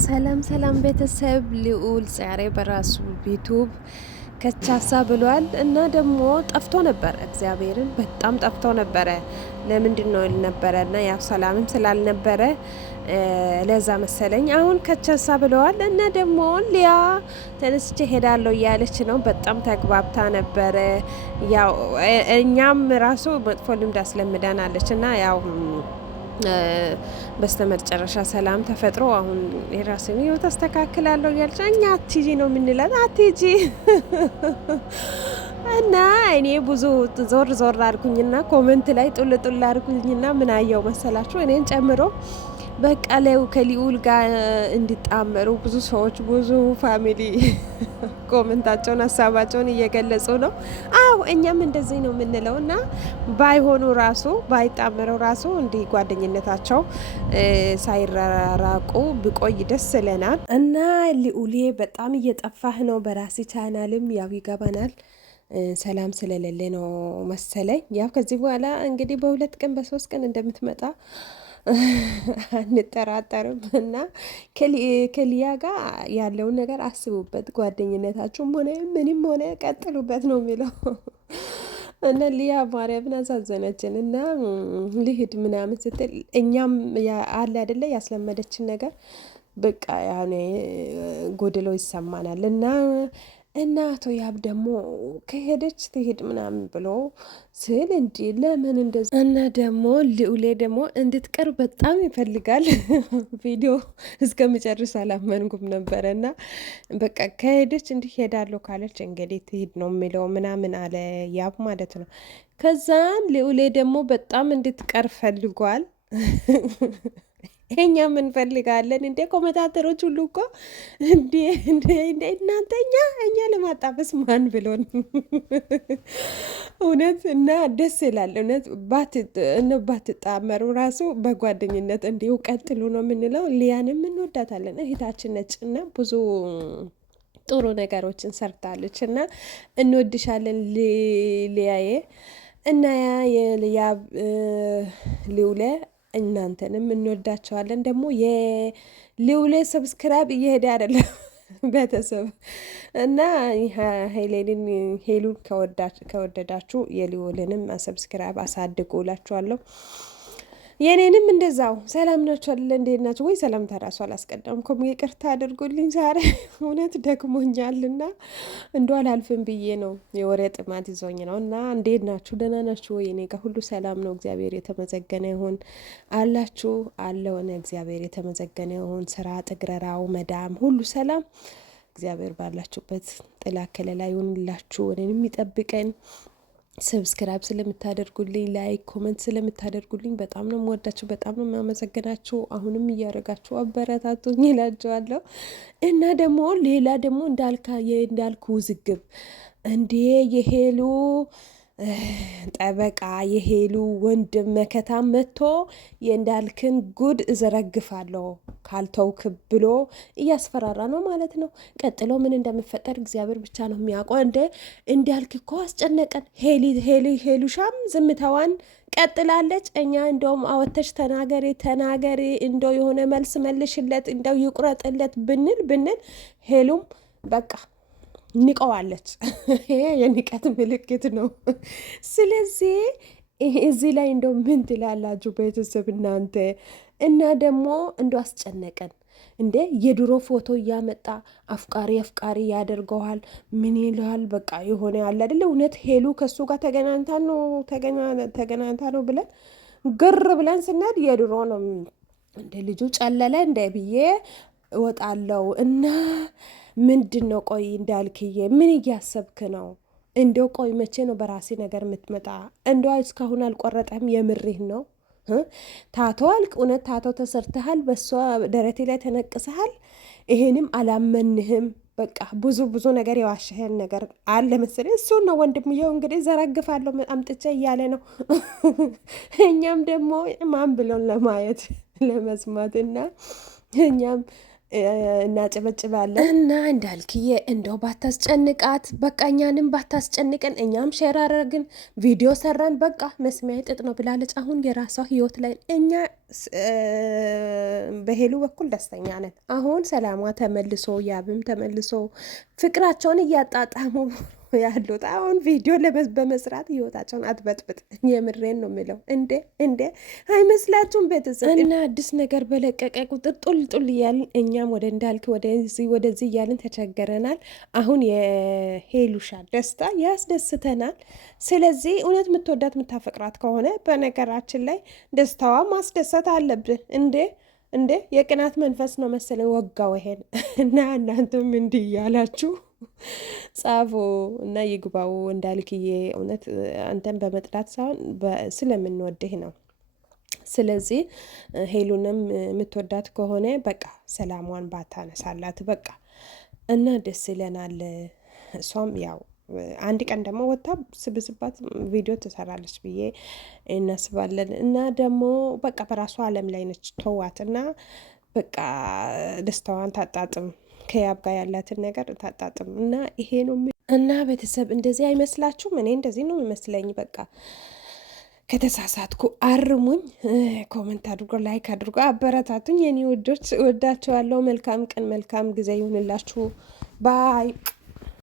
ሰላም ሰላም ቤተሰብ ልዑል ዛሬ በራሱ ዩቱብ ከቻሳ ብሏል እና ደግሞ ጠፍቶ ነበረ። እግዚአብሔርን በጣም ጠፍቶ ነበረ። ለምንድን ነው ነበረ እና ያው ሰላምም ስላልነበረ ለዛ መሰለኝ አሁን ከቻሳ ብለዋል። እና ደግሞ ሊያ ተነስቼ ሄዳለሁ እያለች ነው። በጣም ተግባብታ ነበረ። ያው እኛም ራሱ መጥፎ ልምድ አስለምዳናለች እና ያው በስተመጨረሻ ሰላም ተፈጥሮ አሁን የራስን ህይወት አስተካክላለሁ እያለች እኛ አትጂ ነው የምንላት። አትጂ እና እኔ ብዙ ዞር ዞር አልኩኝና ኮመንት ላይ ጡል ጡል አልኩኝና ምን አየው መሰላችሁ እኔን ጨምሮ በቃ ላይ ከሊኡል ጋር እንዲጣመሩ ብዙ ሰዎች ብዙ ፋሚሊ ኮመንታቸውን ሀሳባቸውን እየገለጹ ነው። አዎ እኛም እንደዚህ ነው የምንለው እና ባይሆኑ ራሱ ባይጣመረው ራሱ እንዲህ ጓደኝነታቸው ሳይራራቁ ብቆይ ደስ ይለናል። እና ልዑሌ በጣም እየጠፋህ ነው። በራሲ ቻናልም ያው ይገባናል ሰላም ስለሌለ ነው መሰለኝ። ያው ከዚህ በኋላ እንግዲህ በሁለት ቀን በሶስት ቀን እንደምትመጣ አንጠራጠርም። እና ከሊያ ጋር ያለውን ነገር አስቡበት። ጓደኝነታችሁም ሆነ ምንም ሆነ ቀጥሉበት ነው የሚለው። እና ሊያ ማርያምን አሳዘነችን። እና ልሂድ ምናምን ስትል እኛም አለ አይደለ ያስለመደችን ነገር በቃ ያኔ ጎድሎ ይሰማናል። እና አቶ ያብ ደግሞ ከሄደች ትሄድ ምናምን ብሎ ስል እንዲ ለምን እንደዚ እና ደግሞ ልዑሌ ደግሞ እንድትቀር በጣም ይፈልጋል። ቪዲዮ እስከሚጨርስ አላመንኩም ነበረ። እና በቃ ከሄደች እንዲህ ሄዳለሁ ካለች እንግዲህ ትሄድ ነው የሚለው ምናምን አለ ያብ ማለት ነው። ከዛን ልዑሌ ደግሞ በጣም እንድትቀር ፈልጓል። እኛም እንፈልጋለን እንደ ኮመንታተሮች ሁሉ እኮ እንደ እናንተ እኛ ለማጣበስ ማን ብሎን እውነት። እና ደስ ይላል እውነት ባትጣመሩ ራሱ በጓደኝነት እንዲሁ ቀጥሉ ነው የምንለው። ሊያንም እንወዳታለን እህታችን ነች እና ብዙ ጥሩ ነገሮችን ሰርታለች እና እንወድሻለን ሊያዬ እና የልያ ልዑሌ እናንተንም እንወዳቸዋለን። ደግሞ የልዑሌ ሰብስክራይብ እየሄደ አይደለም ቤተሰብ እና ሄሉን ከወደዳችሁ የልዑልንም ሰብስክራይብ አሳድጉላችኋለሁ። የኔንም እንደዛው ሰላም ናችሁ አይደለ? እንዴት ናችሁ ወይ? ሰላምታ ራሱ አላስቀደምኩም፣ ይቅርታ አድርጉልኝ። ዛሬ እውነት ደክሞኛልና እንዶ አላልፍም ብዬ ነው፣ የወሬ ጥማት ይዞኝ ነው። እና እንዴት ናችሁ? ደህና ናችሁ ወይ? እኔ ጋር ሁሉ ሰላም ነው፣ እግዚአብሔር የተመሰገነ ይሁን። አላችሁ አለውን? እግዚአብሔር የተመሰገነ ይሁን። ስራ፣ ጥግረራው፣ መዳም ሁሉ ሰላም። እግዚአብሔር ባላችሁበት ጥላ ከለላ ይሁንላችሁ፣ እኔንም ይጠብቀን። ሰብስክራይብ ስለምታደርጉልኝ ላይክ ኮመንት ስለምታደርጉልኝ በጣም ነው የምወዳችሁ፣ በጣም ነው የማመሰግናችሁ። አሁንም እያደረጋችሁ አበረታቱኝ እላችኋለሁ። እና ደግሞ ሌላ ደግሞ እንዳልኩ ውዝግብ እንዴ የሄሉ ጠበቃ የሄሉ ወንድም መከታ መጥቶ የእንዳልክን ጉድ እዘረግፋለሁ ካልተውክ ብሎ እያስፈራራ ነው ማለት ነው። ቀጥሎ ምን እንደምፈጠር እግዚአብሔር ብቻ ነው የሚያውቀው። እንዳልክ እኮ አስጨነቀን። ሄሉሻም ዝምታዋን ቀጥላለች። እኛ እንደውም አወተሽ ተናገሪ እንደው የሆነ መልስ መልሽለት እንደው ይቁረጥለት ብንል ሄሉም በቃ ንቀዋለች። ይሄ የንቀት ምልክት ነው። ስለዚህ እዚህ ላይ እንደው ምን ትላላችሁ ቤተሰብ እናንተ? እና ደግሞ እንደው አስጨነቀን እንዴ የድሮ ፎቶ እያመጣ አፍቃሪ ያደርገዋል። ምን ይላል? በቃ የሆነ ያለ አይደለ እውነት ሄሉ ከሱ ጋር ተገናኝታ ነው ብለን ግር ብለን ስናድ የድሮ ነው። እንደ ልጁ ጨለለ እንደ ብዬ እወጣለሁ። እና ምንድን ነው ቆይ እንዳልክዬ ምን እያሰብክ ነው? እንደው ቆይ መቼ ነው በራሴ ነገር የምትመጣ? እንደው እስካሁን አልቆረጠም? የምሬህ ነው? ታቶ አልቅ እውነት ታቶ ተሰርተሃል፣ በሷ ደረቴ ላይ ተነቅሰሃል። ይሄንም አላመንህም። በቃ ብዙ ነገር የዋሸህን ነገር አለ መሰለኝ። እሱን ነው ወንድምየው እንግዲህ ዘረግፋለሁ አምጥቼ እያለ ነው። እኛም ደግሞ ማን ብሎን ለማየት ለመስማት እና እኛም እናጨበጭባለን። እና እንዳልክዬ እንደው ባታስጨንቃት፣ በቃ እኛንም ባታስጨንቀን፣ እኛም ሼር አደረግን ቪዲዮ ሰራን፣ በቃ መስሚያ ጥጥ ነው ብላለች። አሁን የራሷ ህይወት ላይ እኛ በሄሉ በኩል ደስተኛ ነን። አሁን ሰላሟ ተመልሶ ያብም ተመልሶ ፍቅራቸውን እያጣጣሙ ያሉት አሁን ቪዲዮ በመስራት ህይወታቸውን አትበጥብጥ። የምሬን ነው የሚለው። እንዴ አይመስላችሁም? ቤተሰብ እና አዲስ ነገር በለቀቀ ቁጥር ጡል ጡል እያልን እኛም ወደ እንዳልክ ወደዚህ እያልን ተቸገረናል። አሁን የሄሉሻ ደስታ ያስደስተናል። ስለዚህ እውነት የምትወዳት የምታፈቅራት ከሆነ በነገራችን ላይ ደስታዋ ማስደሰት አለብን። እንዴ የቅናት መንፈስ ነው መሰለኝ ወጋው ይሄን እና እናንተም እንዲህ እያላችሁ ጻፉ እና ይግባው። እንዳልክዬ እውነት አንተን በመጥላት ሳይሆን ስለምንወድህ ነው። ስለዚህ ሄሉንም የምትወዳት ከሆነ በቃ ሰላሟን ባታነሳላት በቃ እና ደስ ይለናል። እሷም ያው አንድ ቀን ደግሞ ወጥታ ስብስባት ቪዲዮ ትሰራለች ብዬ እናስባለን። እና ደግሞ በቃ በራሷ ዓለም ላይ ነች። ተዋት እና በቃ ደስታዋን ታጣጥም፣ ከያብ ጋር ያላትን ነገር ታጣጥም እና ይሄ ነው እና ቤተሰብ እንደዚህ አይመስላችሁም? እኔ እንደዚህ ነው የሚመስለኝ። በቃ ከተሳሳትኩ አርሙኝ፣ ኮመንት አድርጎ ላይክ አድርጎ አበረታቱኝ። የኔ ውዶች ወዳችኋለሁ። መልካም ቀን መልካም ጊዜ ይሁንላችሁ። ባይ